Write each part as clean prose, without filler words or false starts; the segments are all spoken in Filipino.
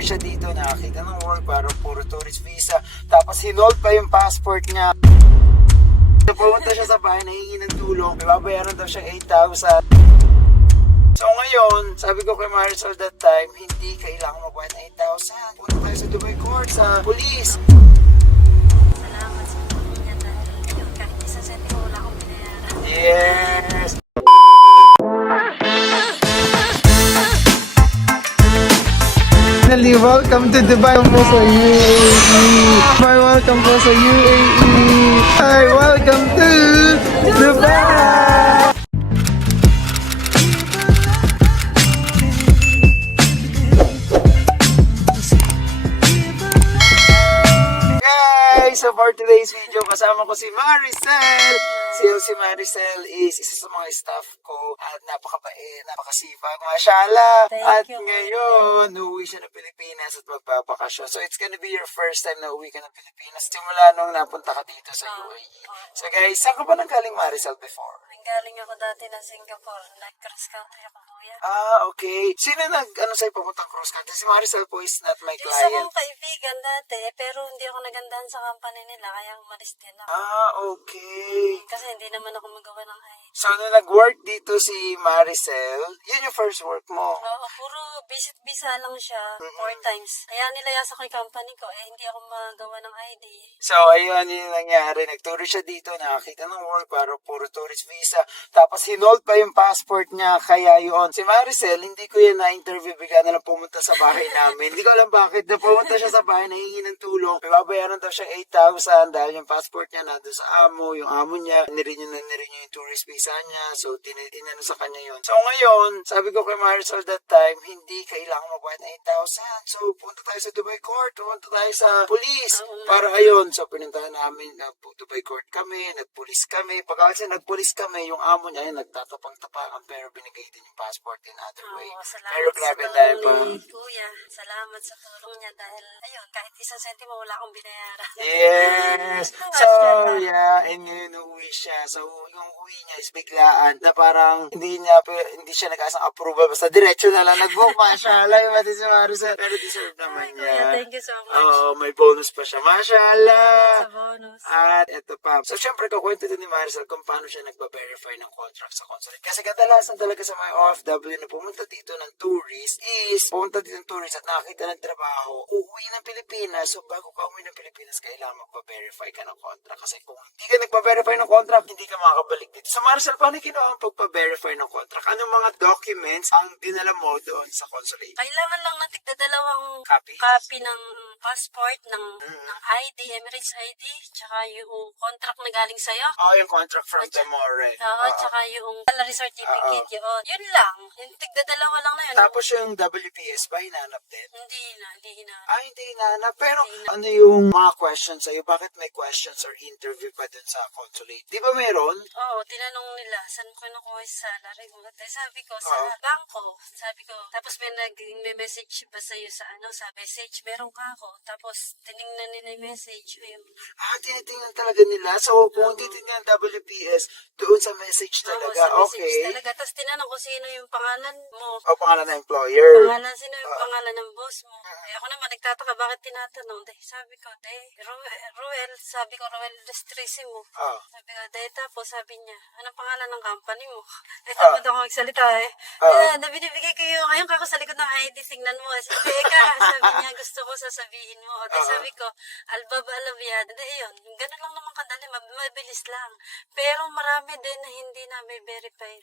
nag-tourist siya dito, nakakita ng work, parang puro tourist visa. Tapos hinold pa yung passport niya. Pumunta siya sa bahay, nahingi ng tulong. May babayaran daw siya 8,000. So ngayon, sabi ko kay Marisol that time, hindi kailangan magbayad ng 8,000. Punta tayo sa Dubai Court, sa police. Salamat sa tulong niya dahil yun, kahit isang sentimo wala akong binayaran. Yes! Finally, welcome to Dubai po sa UAE. Hi, welcome po sa UAE. Hi, welcome to Dubai. So for today's video, kasama ko si Maricel. Si Maricel is isa sa mga staff ko at napakabait, napakasipag, mashallah. At Thank you. ngayon, uuwi siya ng Pilipinas at magpapakasyon. So it's gonna be your first time na uwi ka ng Pilipinas simula nung napunta ka dito sa UAE. So guys, saan ka ba nanggaling Maricel before? Nanggaling ako dati na Singapore. Nag-cross country ako kuya. Okay. Sino sa'yo papunta cross country? Si Maricel po is not my Isa client. kong kaibigan dati, pero hindi ako nagandahan sa company nila, kaya umalis din ako. Okay. Kasi hindi naman ako magawa ng ID. So, nung nag-work dito si Maricel, yun yung first work mo. Oo, puro visit visa lang siya, 4 times. Kaya nilayas ako yung company ko, hindi ako magawa ng ID. So, ayun yung nangyari. Nag-tourist siya dito, nakakita ng work, parang puro tourist visa. Tapos, hinold pa yung passport niya, kaya yun. Si Maricel, hindi ko yan na-interview, bigla na lang pumunta sa bahay namin. Hindi ko alam bakit. Na pumunta siya sa bahay, nahingi ng tulong. May babayaran daw siya 8,000 dahil yung passport niya nandun sa amo. Yung amo niya, nirenew niya yung tourist visa niya. So, tinano sa kanya yun. So, ngayon, sabi ko kay Maricel that time, hindi kailangan magbayad ng 8,000. So, punta tayo sa Dubai Court, punta tayo sa police. Para ayun, so pinuntahan namin, Dubai Court kami, nagpulis kami. Pagkakasi nagpulis kami, yung amo niya, yun, nagtatapang-tapangan, pero binigay din yung passport in other way. Oo, salamat Pero grabe sa dahil pa. tulong ni kuya. Salamat sa tulong niya dahil, ayun, kahit isang sentimo wala akong binayaran. Yes! So, yeah, and ngayon uuwi siya. So, yung uwi niya is biglaan na parang hindi siya nag-asang approval. Basta diretso na lang nag-book. Mashallah, yung mati si Maricel. Pero deserve naman Kuya, niya. thank you so much. Oo, may bonus pa siya. Mashallah! Sa bonus. At eto pa. So, syempre, kukwento din ni Maricel kung paano siya nagpa-verify ng contract sa consulate. Kasi kadalasan talaga sa mga OFW na pumunta dito ng tourist at nakakita ng trabaho, uuwi ng Pilipinas. So, bago ka uwi ng Pilipinas, kailangan magpa-verify ka ng contract. Kasi kung hindi ka nagpa-verify ng contract, hindi ka makakabalik dito. Sa Maricel, paano ginawa ang pagpa-verify ng contract? Anong mga documents ang dinala mo doon sa consulate? Kailangan lang na tigdadalawang Copy? copy ng passport, ng ID, Emirates ID, tsaka yung contract na galing sa'yo. Yung contract from Temore. Oo, tsaka yung salary certificate, yun. Yun lang. Yung tigdadalawa lang na yun. Tapos yung WPS ba, hinanap din? Hindi na. Hindi hinanap. Pero ano yung mga questions sa'yo? Bakit may questions or interview pa dun sa consulate? Di ba meron? Oo, tinanong nila, saan ko nakuha yung salary mo? Sabi ko, sa bangko. Sabi ko, tapos may message ba sa'yo sa sa message? Meron ka ako. Tapos, tinignan nila yung message. Tinitingnan talaga nila. So, kung titingnan WPS, doon sa message talaga. Oo, sa message Okay. talaga. Tapos, tinanong ko sino yung pangalan mo. O pangalan ng employer. Sino yung pangalan ng boss mo? Ako naman, nagtataka, bakit tinatanong? Sabi ko, Roel Restrisimo. Sabi ko, tapos sabi niya, anong pangalan ng company mo? Tapos ako magsalita binibigay ko yung kako sa likod ng ID, tingnan mo. Sabi niya, gusto ko sasabihin mo. Sabi ko, Albab Alavia. Yun, ganun lang naman kadali, mabilis lang. Pero marami din na hindi na may verify.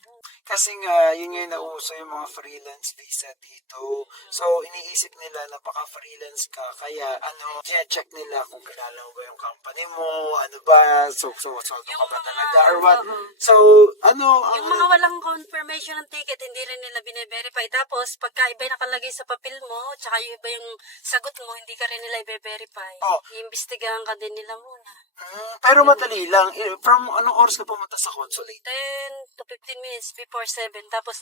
Kasi nga, yun nga yung nauso yung mga freelance visa dito. So, iniisip nila na baka-freelance ka. Kaya, check nila kung kilala mo ba yung company mo, ano ba, so ka ba talaga, or what. So, yung mga walang confirmation ng ticket, hindi rin nila bine-verify. Tapos, pagka iba yung nakalagay sa papel mo, tsaka yung iba yung sagot mo, hindi ka rin nila i-verify. Oh. Iimbestigahan ka din nila muna. Pero madali lang. From anong oras ka pumunta sa consulate? 10 to 15 minutes before 7. Tapos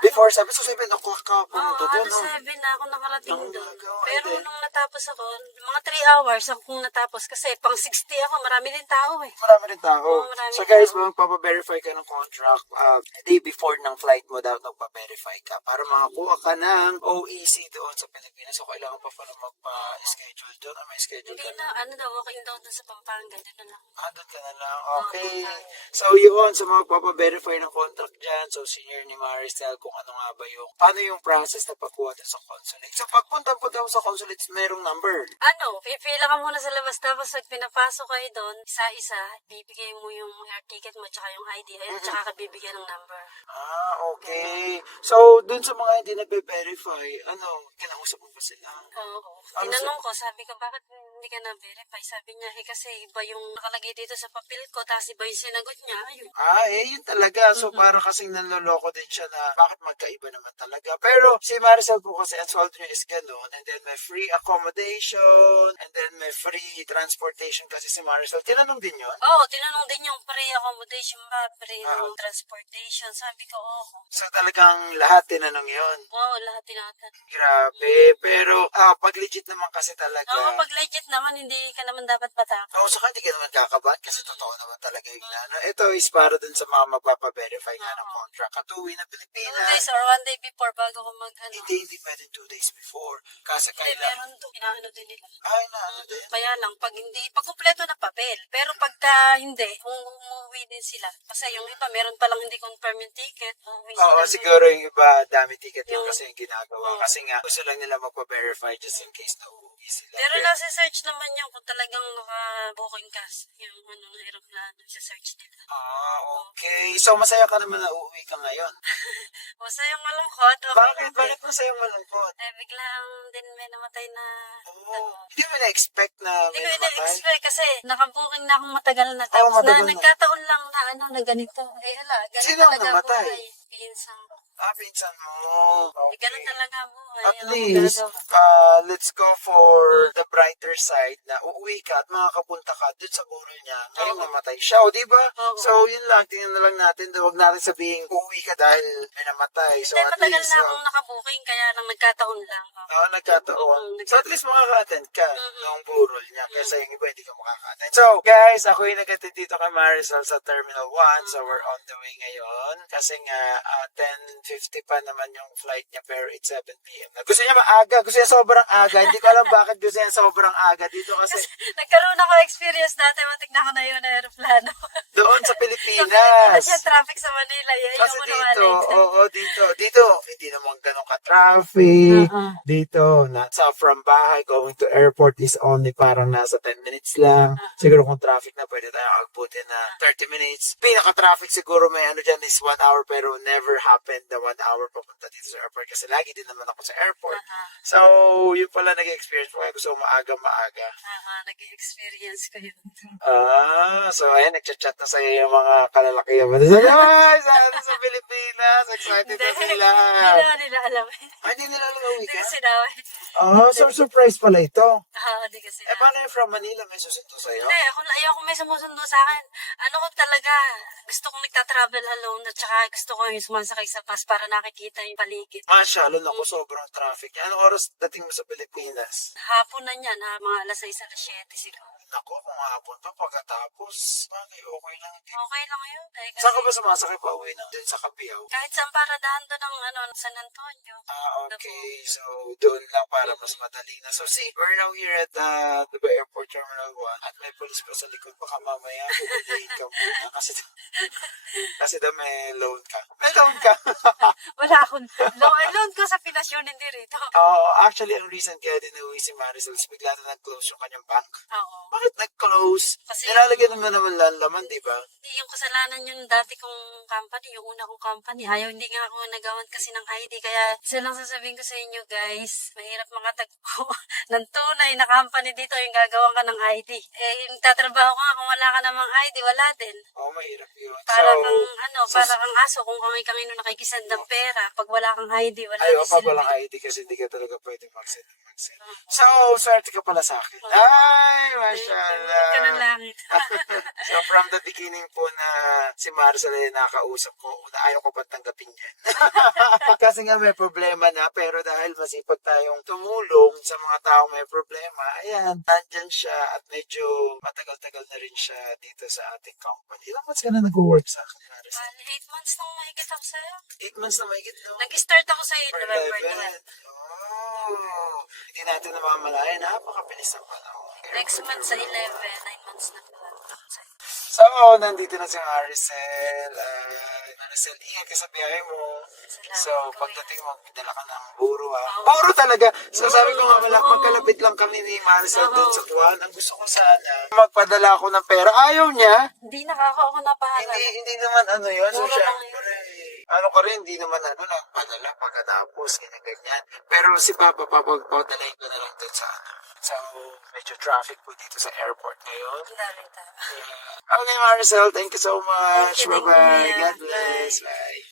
Before 7, so 7 o'clock ka pumunta doon, alas no? 7 na ako nakarating Ang doon. gaga, Pero and then- nung natapos ako, mga 3 hours akong natapos kasi pang 60 ako, marami din tao eh. Marami rin tao. Oo, marami So rin guys, tao. magpapaverify ka ng contract, day before ng flight mo daw magpa-verify ka para makakuha ka ng OEC doon sa Pilipinas. So kailangan pa pala magpa-schedule doon. May schedule Hindi ka na, ano daw, walking down dun sa Pampanga, doon na lang. doon ka na lang. Okay. So, yun, sa mga magpapaverify ng contract dyan, so, senior ni Maricel, kung ano nga ba yung, paano yung process na pagkuha din sa consulate. So, pagpunta-punta mo sa consulate, merong number. Ano, pipila ka muna sa labas, tapos pag pinapasok kayo doon, isa-isa, bibigay mo yung air ticket mo, tsaka yung ID, ayun, tsaka ka bibigyan ng number. Okay. So, dun sa mga hindi na-verify, kinausap mo ba sila? Oo. Ano Tinanong ko, sabi ko, bakit hindi ka na-verify? Sabi niya, kasi iba yung nakalagay dito sa papel ko, tapos iba yung sinagot niya. Ayun. Yun talaga. So, para kasing nanloloko din siya na bakit magkaiba naman talaga. Pero, si Maricel po kasi, ang sweldo niya is ganun. And then, may free accommodation. And then, may free transportation kasi si Maricel. Tinanong din yun? Oo, tinanong din yung pre-accommodation ba, pre-transportation. Sabi ko, oo. So, talagang lahat tinanong yun. Oo, lahat tinatanong. Grabe. Pero, pag legit naman kasi talaga. Oo, pag legit naman, hindi ka naman dapat patakot. Saka hindi ka naman kakabahan kasi totoo naman talaga yung Ito is para dun sa mga magpapaverify nga ng contract. Katuwi na 2 Pilipinas. days or 1 day before bago ko mag-ano. Hindi pwede 2 days before. Kasi Hindi, kailangan. meron to. Inaano din nila. Naano din. Kaya lang, pag hindi, pag kumpleto na papel. Pero pagka hindi, umuwi din sila. Kasi yung iba, meron palang hindi confirm yung ticket. Umuwi sila. Siguro yung iba, dami ticket lang Yung- kasi yung ginagawa. Kasi nga, gusto lang nila magpa-verify just in case na uuwi sila. Pero nasa search naman yan kung talagang naka-booking ka. Yung aeroplano, sa search nila. Okay. So, masaya ka naman na uuwi ka ngayon. Masayang malungkot. Okay Bakit? lang Bakit din. masayang malungkot? Biglang din may namatay na... Hindi mo na-expect na Hindi may ko namatay? ina-expect kasi nakabuking na akong matagal na. Tapos matagal na. nagkataon lang na ganito. Hala, ganun Sino ang talaga namatay? buhay. Pinsang. Pinsan mo. Ganun talaga buhay. At Ano least, magagawa? let's go for the brighter side na uuwi ka at makakapunta ka dun sa burol niya. Ngayon namatay siya, o diba? Oo. So, yun lang. Tingnan na lang natin. Huwag natin sabihin, uuwi ka dahil may namatay. So, Hindi, at matagal least, na akong nakabuking kaya lang nagkataon lang. nagkataon. Oo, So, at least makaka-attend ka ng burol niya. Kaysa yung iba, hindi ka makaka-attend. So, guys, ako yung nag-attend dito kay Marisol sa Terminal 1. So, we're on the way ngayon. Kasi nga, 10:50 pa naman yung flight niya, pero it's 7 p.m. Gusto niya maaga. Gusto niya sobrang aga. Hindi ko alam bakit gusto niya sobrang aga dito kasi Nagkaroon ako experience dati, matik na ako na yun na aeroplano. doon sa Wala Pilipinas. siya traffic sa Manila. Yan Kasi yung dito, late. dito, hindi naman ganun ka-traffic. Uh-uh. Dito, nasa from bahay, going to airport is only parang nasa 10 minutes lang. Siguro kung traffic na, pwede tayo magbuti na 30 minutes. Pinaka-traffic siguro may dyan is 1 hour, pero never happened na 1 hour papunta dito sa airport kasi lagi din naman ako sa airport. So, yun pala nag-experience ko kaya gusto ko maaga-maaga. Nag-experience ko yun. So ayan, nagchat-chat na sa'yo yung mga kalalakihan mo. Sabi, ay, sa Pilipinas, excited na sila. Hindi na nila alam. Hindi nila alam na Hindi weekend? kasi naway. So surprise pala ito. Hindi kasi Paano yung from Manila may susundo sa'yo? Hindi, ayoko may sumusundo sa akin. Ano ko talaga, gusto kong nagta-travel alone at saka gusto ko yung sumasakay sa bus para nakikita yung paligid. Masyalo na ako, sobrang traffic. Anong oras dating mo sa Pilipinas? Hapon na yan, mga alas 6, alas 7 siguro. Naku, kung hapon pa pagkatapos, okay lang din. Okay lang yun. Kasi Saan ka ba sumasakay pa uwi na? Din sa Capiao? kahit saan paradahan doon ng San Antonio. Okay. So, doon lang para mas madali na. So, see, we're now here at Dubai Airport Terminal 1 at may police pa sa likod. Baka mamaya, pupuntahin ka muna kasi daw may loan ka. May loan ka! Wala akong loan ko sa Pinas yun, hindi rito. Actually, ang reason kaya din uwi si Marisol is bigla na nag-close yung kanyang bank. Oo. Bakit bakit nag-close? Kasi- Nilalagyan naman ng laman, di ba? Hindi yung kasalanan yung dati kong company, yung una kong company. Ayaw, hindi nga ako nagawan kasi ng ID. Kaya isa lang sasabihin ko sa inyo guys, mahirap makatagpo ng tunay na company dito yung gagawan ka ng ID. Eh, yung tatrabaho ka kung wala ka namang ID, wala din. Oo, mahirap yun. Para kang aso kung kanino nakikisend ng pera. Pag wala kang ID, wala Ayaw din pa silbi. walang ID kasi hindi ka talaga pwede mag-send. So, swerte ka pala sa akin. Ay, mashallah. Tulad ka ng langit. So, from the beginning po na si Marcel ay nakausap ko, ayaw ko pa tanggapin yan. Kasi nga may problema na, pero dahil masipag tayong tumulong sa mga taong may problema, ayan, nandyan siya at medyo matagal-tagal na rin siya dito sa ating company. Ilang months ka na nag-work sa akin, Marcel? 8 months nang mahigit ako sa'yo. 8 months na mahigit, no? Nag-start ako sa'yo November 12. Oh, hindi natin namamalayan. Napakabilis ng panahon. Next month sa 11, 9 months na pala. So, nandito na si Maricel. Maricel, ingat ka sa biyahe mo. So, pagdating mo, pidala ka ng buro, ha? Buro talaga! So, sabi ko nga, magkalapit lang kami ni Maricel doon sa Tuan. Ang gusto ko sana, magpadala ako ng pera. Ayaw niya. Hindi ako napaharap. Hindi naman ano yun. So, Mura lang syempre, ano ko rin, hindi naman nagpadala pagkatapos, ganyan. Pero si Papa, papadalayin ko na lang doon sa So, medyo traffic po dito sa airport ngayon. Dali tayo. Okay, Maricel, thank you so much. Thank you, Bye-bye. Kuya. God bless. Bye.